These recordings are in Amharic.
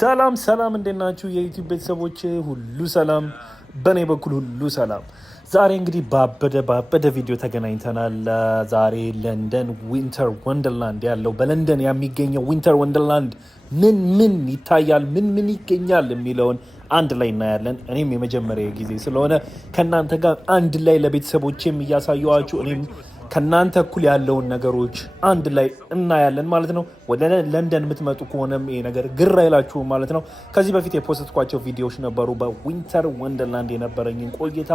ሰላም ሰላም እንዴት ናችሁ የዩቲዩብ ቤተሰቦች ሁሉ ሰላም በኔ በኩል ሁሉ ሰላም ዛሬ እንግዲህ ባበደ ቪዲዮ ተገናኝተናል ዛሬ ለንደን ዊንተር ወንደርላንድ ያለው በለንደን የሚገኘው ዊንተር ወንደርላንድ ምን ይታያል ምን ይገኛል የሚለውን አንድ ላይ እናያለን እኔም የመጀመሪያ ጊዜ ስለሆነ ከናንተ ጋር አንድ ላይ ለቤተሰቦቼም እያሳየዋችሁ እኔም ከናንተ እኩል ያለውን ነገሮች አንድ ላይ እናያለን ማለት ነው ወደ ለንደን የምትመጡ ከሆነም ይሄ ነገር ግራ ይላችሁ ማለት ነው ከዚህ በፊት የፖስትኳቸው ቪዲዮዎች ነበሩ በዊንተር ወንደርላንድ የነበረኝን ቆይታ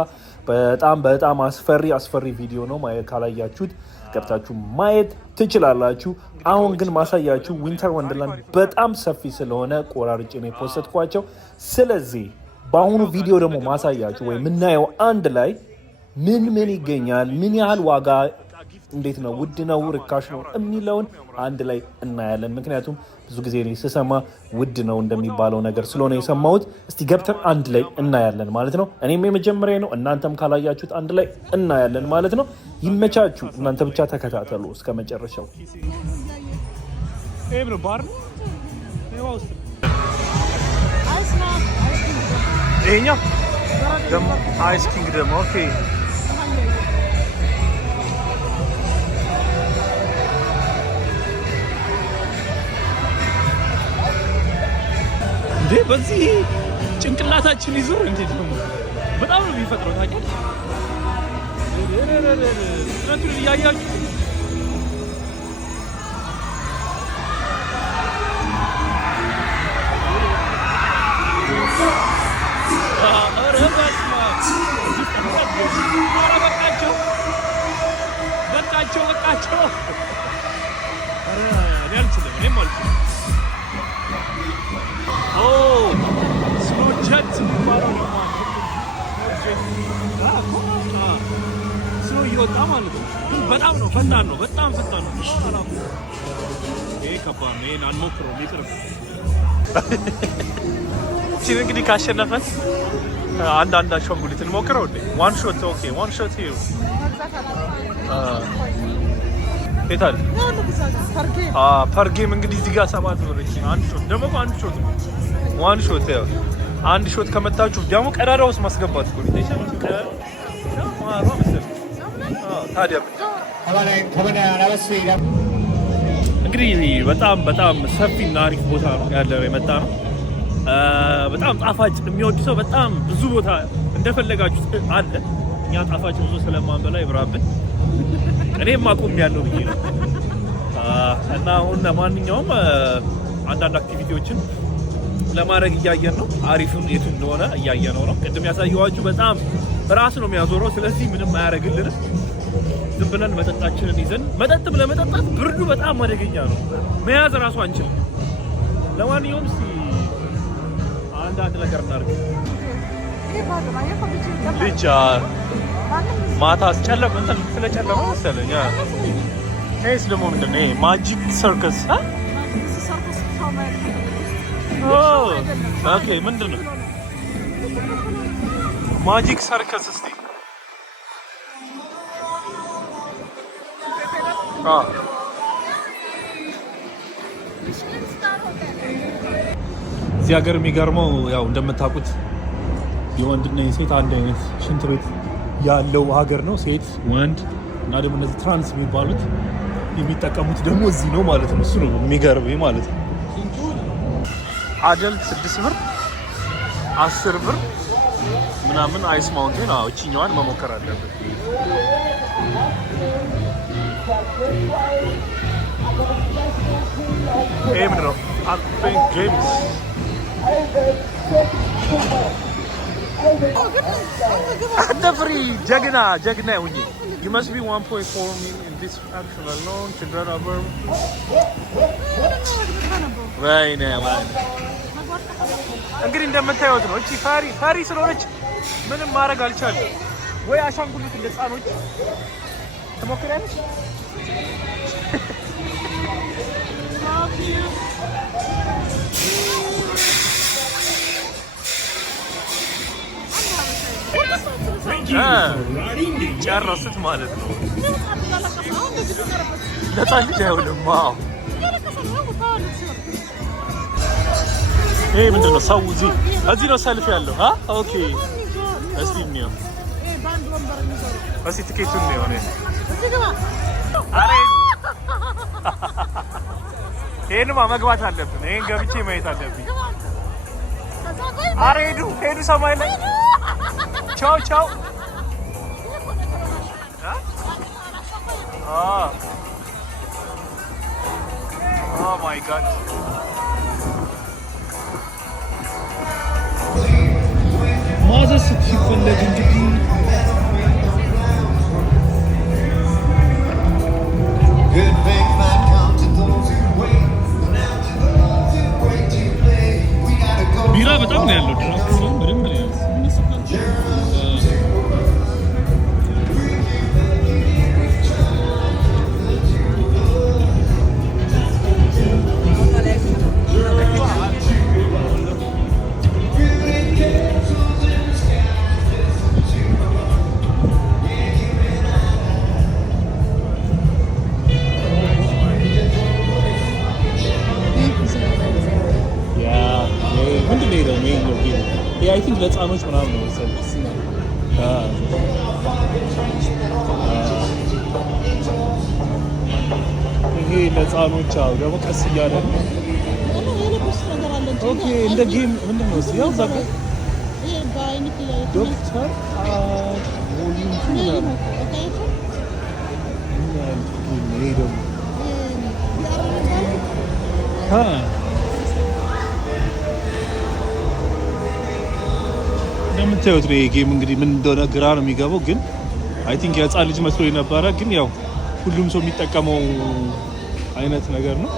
በጣም አስፈሪ ቪዲዮ ነው ማየት ካላያችሁት ገብታችሁ ማየት ትችላላችሁ አሁን ግን ማሳያችሁ ዊንተር ወንደርላንድ በጣም ሰፊ ስለሆነ ቆራርጬ ነው የፖስትኳቸው ስለዚህ በአሁኑ ቪዲዮ ደግሞ ማሳያችሁ ወይ ምናየው አንድ ላይ ምን ይገኛል ምን ያህል ዋጋ እንዴት ነው ውድ ነው ርካሽ ነው የሚለውን አንድ ላይ እናያለን ምክንያቱም ብዙ ጊዜ እኔ ስሰማ ውድ ነው እንደሚባለው ነገር ስለሆነ የሰማሁት እስቲ ገብተን አንድ ላይ እናያለን ማለት ነው እኔም የመጀመሪያ ነው እናንተም ካላያችሁት አንድ ላይ እናያለን ማለት ነው ይመቻችሁ እናንተ ብቻ ተከታተሉ እስከ መጨረሻው ኤብሮ ባር ነው ይሄኛው ደም አይስ ኪንግደም ኦኬ በዚህ ጭንቅላታችን ይዙር እንዴ ደግሞ በጣም ነው የሚፈጥረው ታውቂያለሽ ስለዚህ ያያችሁ በቃቸው እኔ አልችልም እኔም አልችልም ስኖጀት የሚባለው ነው ስኖ እየወጣ ማለት ነው በጣም ነው ፈጣን ነው ይሄ ከባድ ነው ይሄን አንሞክረውም ይቅርብ እቺን እንግዲህ ካሸነፈን አንድ አሻንጉሊት እንሞክረው እንዴ ዋን ሾት ኦኬ ዋን ሾት ሂር የታል ፐርጌም እንግዲህ እዚህ ጋር 7 ብር አንድ ሾት ደግሞ አንድ ሾት ነው ዋን ሾት ያው አንድ ሾት ከመታችሁ ደግሞ ቀዳዳ ውስጥ ማስገባት እኮ ታዲያ እንግዲህ በጣም ሰፊና አሪፍ ቦታ ነው ያለው የመጣ ነው በጣም ጣፋጭ የሚወድ ሰው በጣም ብዙ ቦታ እንደፈለጋችሁ አለ እኛ ጣፋጭ ብዙ ስለማንበላ ይብራብን እኔም አቆም ያለው ብዬ ነው እና አሁን ለማንኛውም አንዳንድ አክቲቪቲዎችን ለማድረግ እያየን ነው አሪፍም የቱ እንደሆነ እያየነው ነው ቅድም ያሳየኋችሁ በጣም ራስ ነው የሚያዞረው ስለዚህ ምንም አያደርግልንም ዝም ብለን መጠጣችንን ይዘን መጠጥም ለመጠጣት ብርዱ በጣም አደገኛ ነው መያዝ ራሱ አንችልም ለማንኛውም እስቲ አንዳንድ ነገር እናድርግ ልጅ ማታ አስጨለመ እንትን ስለጨለመ መሰለኝ ይሄስ ደግሞ ምንድን ነው ማጂክ ሰርከስ ኦኬ ምንድን ነው ማጂክ ሰርከስ እስቲ እዚህ ሀገር የሚገርመው ያው እንደምታውቁት የወንድና የሴት አንድ አይነት ሽንት ቤት ያለው ሀገር ነው ሴት ወንድ እና ደግሞ እነዚህ ትራንስ የሚባሉት የሚጠቀሙት ደግሞ እዚህ ነው ማለት ነው እሱ ነው የሚገርመኝ ማለት ነው አደልት 6 ብር 10 ብር ምናምን አይስ ማውንቴን እቺኛዋን መሞከር አለብን ይሄ ምንድን ነው አልፔን ጌምስ አንተ ፍሪ ጀግና ሁኚ You must be 1.4 million in this action alone. Children are born. Right now. እንግዲህ እንደምታዩት ነው እቺ ፈሪ ስለሆነች ምንም ማድረግ አልቻለም ወይ አሻንጉሊት እንደ ህፃኖች ትሞክሪያለሽ ጨረስት ማለት ነው ለታልጅ አይሆንም ይሄ ምንድን ነው? ሰው እዚህ ነው ሰልፍ ያለው። ኦኬ እስቲ እንየው። እስቲ ትኬቱን ነው የሆነ ይሄንማ መግባት አለብን። ይሄን ገብቼ ማየት አለብኝ። አረ ሄዱ ሰማይ ላይ ቻው ቻው። ኦ ማይ ጋድ ማዘዝ ሲፈለግ እንግዲህ ቢራ በጣም ነው ያለው። ድራፍት ነው በደንብ ነው ያለው። አይ ቲንክ ለህፃኖች ምናምን ነው መሰለኝ። ይሄ ለህፃኖች አው ደግሞ ቀስ እያለ ነው። ኦኬ እንደ ጌም ምንድን ነው እዚህ? ያው ዛጋ ዶክተር ቮሊዩም 2 ነው። ይሄ ደግሞ እንደምታዩት ነው። ጌም እንግዲህ ምን እንደሆነ ግራ ነው የሚገባው፣ ግን አይ ቲንክ የህፃን ልጅ መስሎ የነበረ ግን ያው ሁሉም ሰው የሚጠቀመው አይነት ነገር ነው።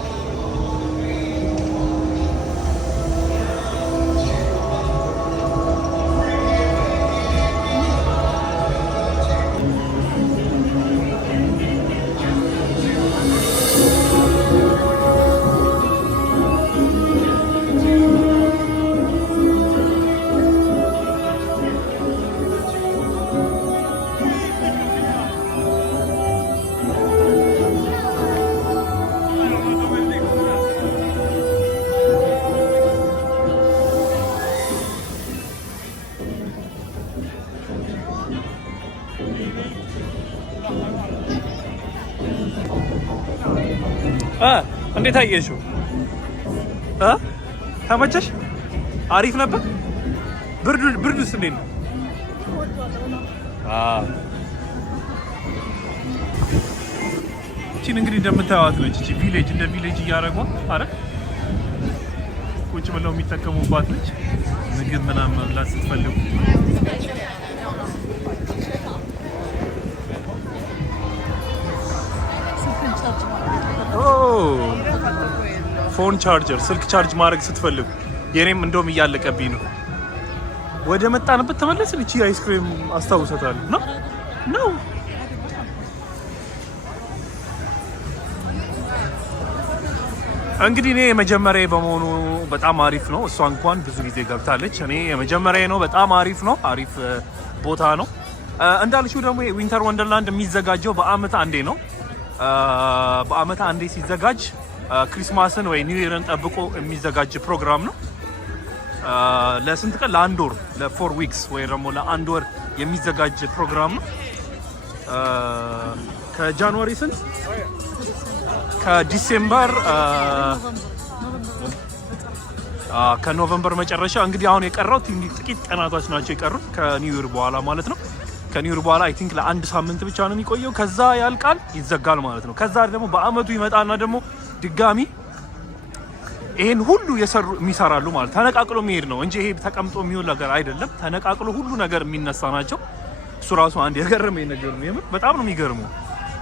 እንዴት አየሽው? ተመቸሽ? አሪፍ ነበር። ብርዱስ እንዴት ነው? እቺን እንግዲህ እንደምታዩት ነች። እቺ ቪሌጅ እንደ ቪሌጅ እያደረጓት አረ ቁጭ ብለው የሚጠቀሙባት ነች። ምግብ ምናምን መብላት ስትፈልጉ ፎን ቻርጀር ስልክ ቻርጅ ማድረግ ስትፈልጉ የኔም እንደውም እያለቀብኝ ነው። ወደ መጣንበት ተመለስን። እቺ አይስክሪም አስታውሰታለሁ ነው እንግዲህ እኔ የመጀመሪያ በመሆኑ በጣም አሪፍ ነው። እሷ እንኳን ብዙ ጊዜ ገብታለች። እኔ የመጀመሪያ ነው። በጣም አሪፍ ነው። አሪፍ ቦታ ነው። እንዳልሽው ደግሞ ዊንተር ወንደርላንድ የሚዘጋጀው በአመት አንዴ ነው። በአመት አንዴ ሲዘጋጅ ክሪስማስን ወይ ኒው ኢየርን ጠብቆ የሚዘጋጅ ፕሮግራም ነው። ለስንት ቀን? ለአንድ ወር፣ ለ4 ዊክስ ወይ ደግሞ ለአንድ ወር የሚዘጋጅ ፕሮግራም ነው። ከጃንዋሪ ስንት ከዲሴምበር ከኖቨምበር መጨረሻ እንግዲህ አሁን የቀረው ጥቂት ቀናቶች ናቸው የቀሩት ከኒው ኢየር በኋላ ማለት ነው። ከኒው ኢየር በኋላ አይ ቲንክ ለአንድ ሳምንት ብቻ ነው የሚቆየው። ከዛ ያልቃል፣ ይዘጋል ማለት ነው። ከዛ ደግሞ በአመቱ ይመጣና ደግሞ ድጋሚ ይሄን ሁሉ የሚሰራሉ ማለት ተነቃቅሎ የሚሄድ ነው እንጂ ይሄ ተቀምጦ የሚሆን ነገር አይደለም። ተነቃቅሎ ሁሉ ነገር የሚነሳ ናቸው። እሱ ራሱ አንድ የገረመኝ ነገር ነው። የምር በጣም ነው የሚገርመው።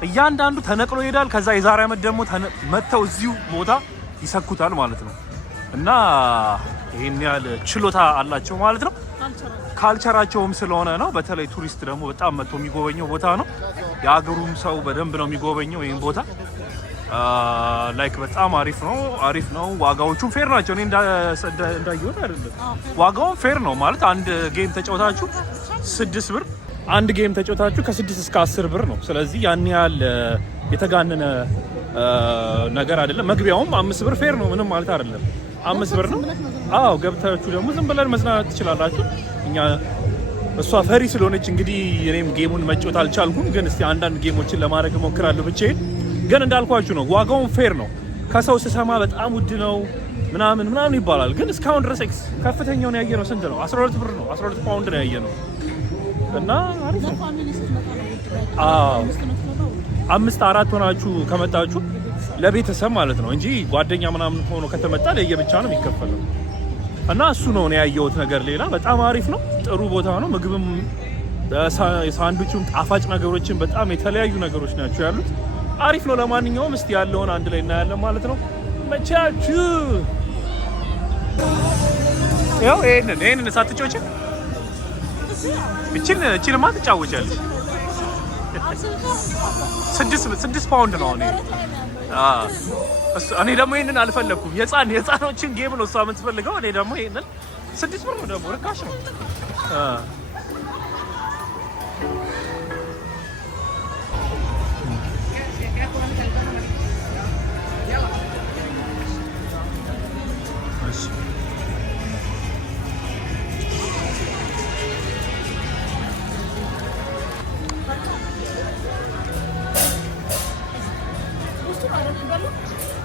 እያንዳንዱ ተነቅሎ ይሄዳል። ከዛ የዛሬ አመት ደግሞ መተው እዚሁ ቦታ ይሰኩታል ማለት ነው። እና ይሄን ያህል ችሎታ አላቸው ማለት ነው። ካልቸራቸውም ስለሆነ ነው። በተለይ ቱሪስት ደግሞ በጣም መጥቶ የሚጎበኘው ቦታ ነው። የሀገሩም ሰው በደንብ ነው የሚጎበኘው ይሄን ቦታ። ላይክ በጣም አሪፍ ነው። ዋጋዎቹም ፌር ናቸው። እኔ እንዳየሁት አይደለም፣ ዋጋውም ፌር ነው ማለት አንድ ጌም ተጫውታችሁ 6 ብር፣ አንድ ጌም ተጫውታችሁ ከ6 እስከ 10 ብር ነው። ስለዚህ ያን ያህል የተጋነነ ነገር አይደለም። መግቢያውም 5 ብር ፌር ነው፣ ምንም ማለት አይደለም። 5 ብር ነው። አዎ ገብታችሁ ደግሞ ዝም ብለን መዝናናት ትችላላችሁ። እኛ እሷ ፈሪ ስለሆነች እንግዲህ እኔም ጌሙን መጫወት አልቻልኩም፣ ግን እስቲ አንዳንድ ጌሞችን ለማድረግ እሞክራለሁ ብቻዬን። ግን እንዳልኳችሁ ነው፣ ዋጋውን ፌር ነው። ከሰው ስሰማ በጣም ውድ ነው ምናምን ይባላል፣ ግን እስካሁን ድረስ ከፍተኛውን ያየ ነው ስንት ነው? 12 ብር ነው። 12 ፓውንድ ነው ያየ ነው እና አሪፍ ነው። አዎ 5-4 ሆናችሁ ከመጣችሁ ለቤተሰብ ማለት ነው እንጂ ጓደኛ ምናምን ሆኖ ከተመጣ ለየብቻ ነው የሚከፈለው። እና እሱ ነው ያየሁት ነገር። ሌላ በጣም አሪፍ ነው፣ ጥሩ ቦታ ነው። ምግብም ሳንዱቹም ጣፋጭ ነገሮችን በጣም የተለያዩ ነገሮች ናቸው ያሉት። አሪፍ ነው። ለማንኛውም እስቲ ያለውን አንድ ላይ እናያለን ማለት ነው። መቻችሁ ያው ይሄንን ሳትጮች እቺንማ ትጫወቻለሽ። 6 ፓውንድ ነው እኔ እኔ ደግሞ ይሄንን አልፈለኩም። የህፃኖችን ጌም ነው እሷ የምትፈልገው። እኔ ደግሞ ይሄንን 6 ብር ነው ደግሞ ርካሽ ነው።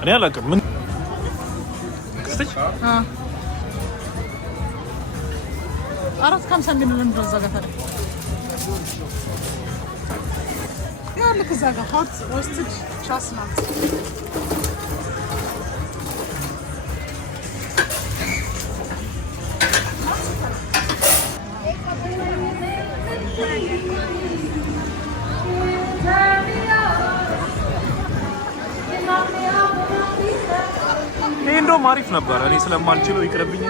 እኔ አላውቅም ምን ክስተች አራት ከሀምሳ የሚሆን ነው እዛ ጋር ታዲያ ያልክ እዛ ጋር ሆት ሮስትድ ቻስናት ይሄ እንደውም አሪፍ ነበር። እኔ ስለማልችለው ይቅርብኝ።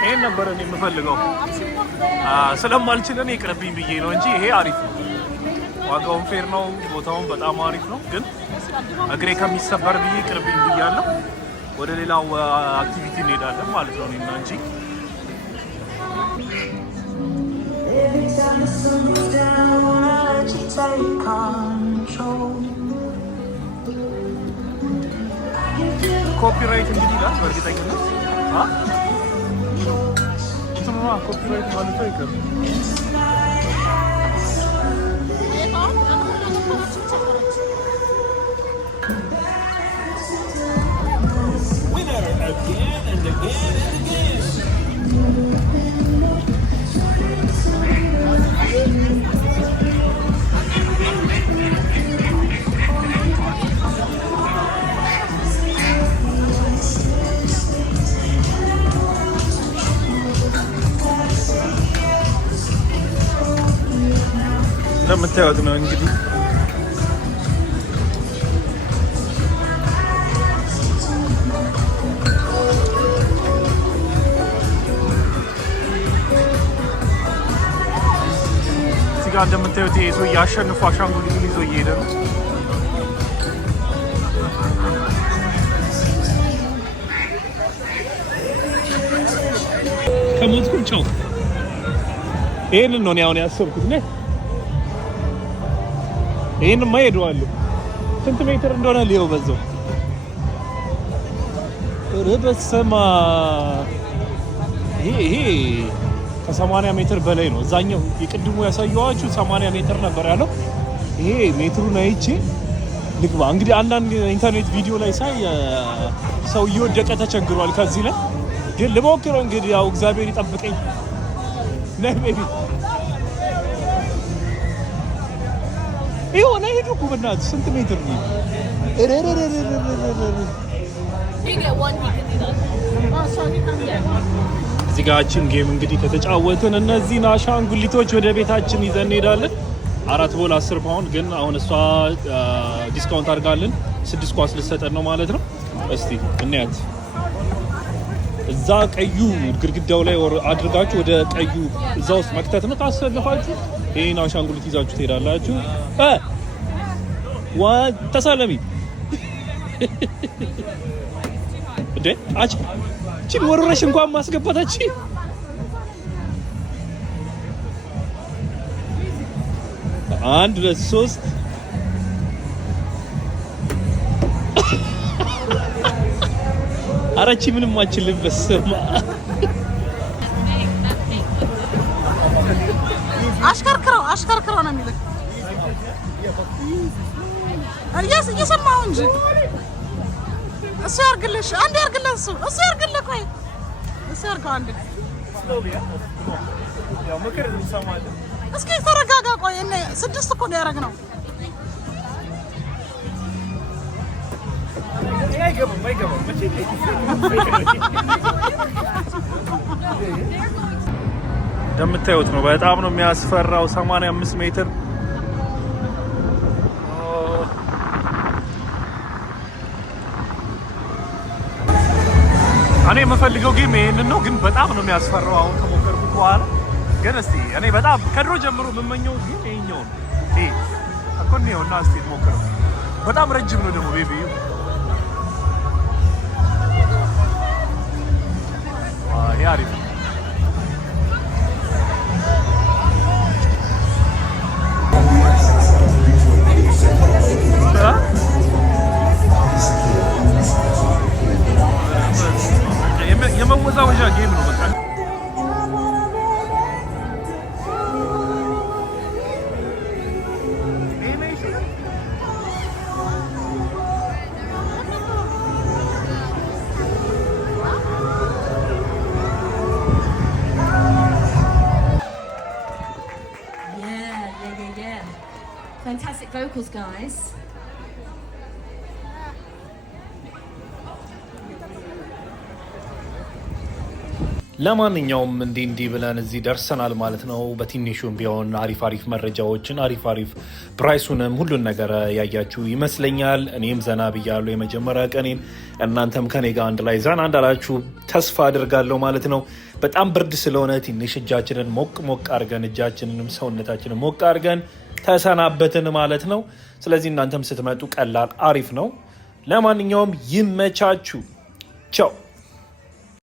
ይሄን ነበር እኔ የምፈልገው። ስለማልችል እኔ ይቅርብኝ ብዬ ነው እንጂ ይሄ አሪፍ ነው። ዋጋውን ፌር ነው። ቦታውን በጣም አሪፍ ነው። ግን እግሬ ከሚሰበር ብዬ ይቅርብኝ ብያለሁ። ወደ ሌላው አክቲቪቲ እንሄዳለን ማለት ነው እኔና እንጂ ኮፒራይት እንግዲህ ይላል በእርግጠኝነት ኮፒራይት ማለት ነው ይቀር እንደምታዩት ነው እንግዲህ እዚህ ጋር እንደምታዩት ይሄ ሰው ያሸንፉ አሻንጉሊቱን ይዞ እየሄደ ነው። ከሞትኩም ቻው። ይሄንን ነው አሁን ያሰብኩት ነው። ይሄንማ ሄደዋለሁ። ስንት ሜትር እንደሆነ ሊው በዛው በስመ አብ። ይሄ ከ80 ሜትር በላይ ነው። እዛኛው የቅድሙ ያሳየኋችሁ 80 ሜትር ነበር ያለው። ይሄ ሜትሩን አይቼ ልግባ። እንግዲህ አንዳንድ ኢንተርኔት ቪዲዮ ላይ ሳይ ሰው እየወደቀ ተቸግሯል። ከዚህ ላይ ግን ልሞክረው እንግዲህ ያው እግዚአብሔር ይጠብቀኝ። ለቤቢ ይሁን አይሄዱ እኮ በእናትህ ስንት ሜትር ነው? እዚህ ጋር ጌም እንግዲህ ከተጫወትን እነዚህን አሻንጉሊቶች ወደ ቤታችን ይዘን እንሄዳለን። 4 ቦል 10 ፓውንድ ግን አሁን እሷ ዲስካውንት አድርጋለን 6 ኳስ ልትሰጠን ነው ማለት ነው። እስቲ እንያት እዛ ቀዩ ግድግዳው ላይ አድርጋችሁ ወደ ቀዩ እዛ ውስጥ መክተት ነው። ካሰለፋችሁ ይሄን አሻንጉሊት ይዛችሁ ትሄዳላችሁ። ተሳለሚ እንዴ እቺን ወረረሽ እንኳን ማስገባታች አንድ ሁለት ሶስት አራቺ ምንም አችልም በስማ አሽከርክረው ነው የሚልክ እየሰማሁ እንጂ እሱ ያርግልሽ አንዴ ያርግልህ እሱ ያርግልህ ቆይ እሱ ያርገው አንዴ እስኪ ተረጋጋ ቆይ እኔ 6 እኮ ነው ያረግነው እንደምታዩት ነው በጣም ነው የሚያስፈራው 85 ሜትር እኔ የምፈልገው ጌም ይሄንን ነው ግን በጣም ነው የሚያስፈራው አሁን ከሞከርኩት በኋላ ግን እስቲ እኔ በጣም ከድሮ ጀምሮ የምመኘው ጌም ይሄኛው ነው እኔ አኮንኔውና እስቲ ሞከረው በጣም ረጅም ነው ደግሞ ቤቢ አሪፍ የመወዛወዣ ጌም ነው በቃ Fantastic vocals, guys. ለማንኛውም እንዲህ ብለን እዚህ ደርሰናል ማለት ነው። በትንሹም ቢሆን አሪፍ መረጃዎችን አሪፍ ፕራይሱንም ሁሉን ነገር ያያችሁ ይመስለኛል። እኔም ዘና ብያለሁ የመጀመሪያ ቀኔን። እናንተም ከኔ ጋር አንድ ላይ ዘና እንዳላችሁ ተስፋ አድርጋለሁ ማለት ነው። በጣም ብርድ ስለሆነ ትንሽ እጃችንን ሞቅ አድርገን እጃችንንም ሰውነታችንን ሞቅ አድርገን ተሰናበትን ማለት ነው። ስለዚህ እናንተም ስትመጡ ቀላል አሪፍ ነው። ለማንኛውም ይመቻችሁ። ቻው